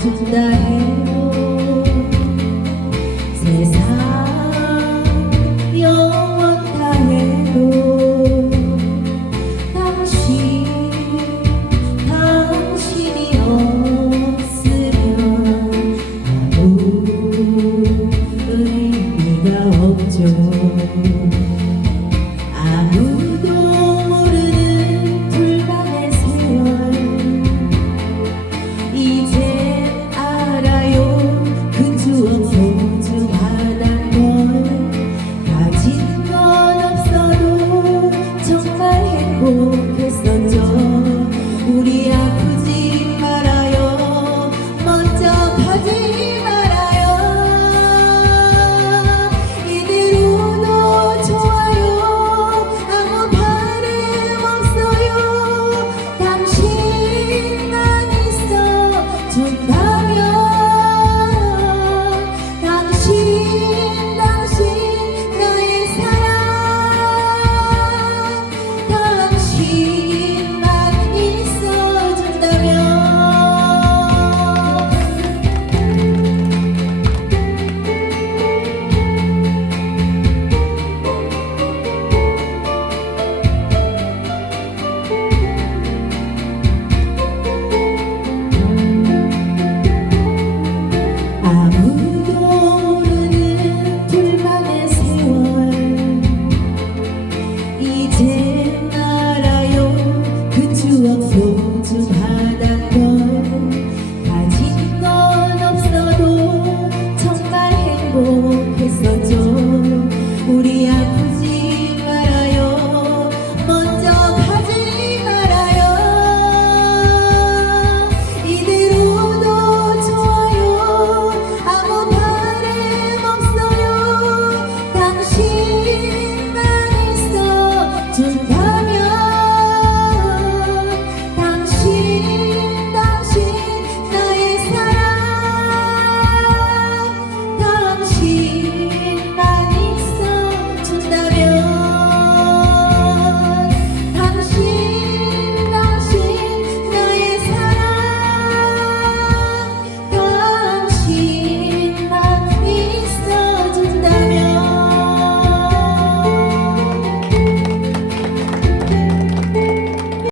to.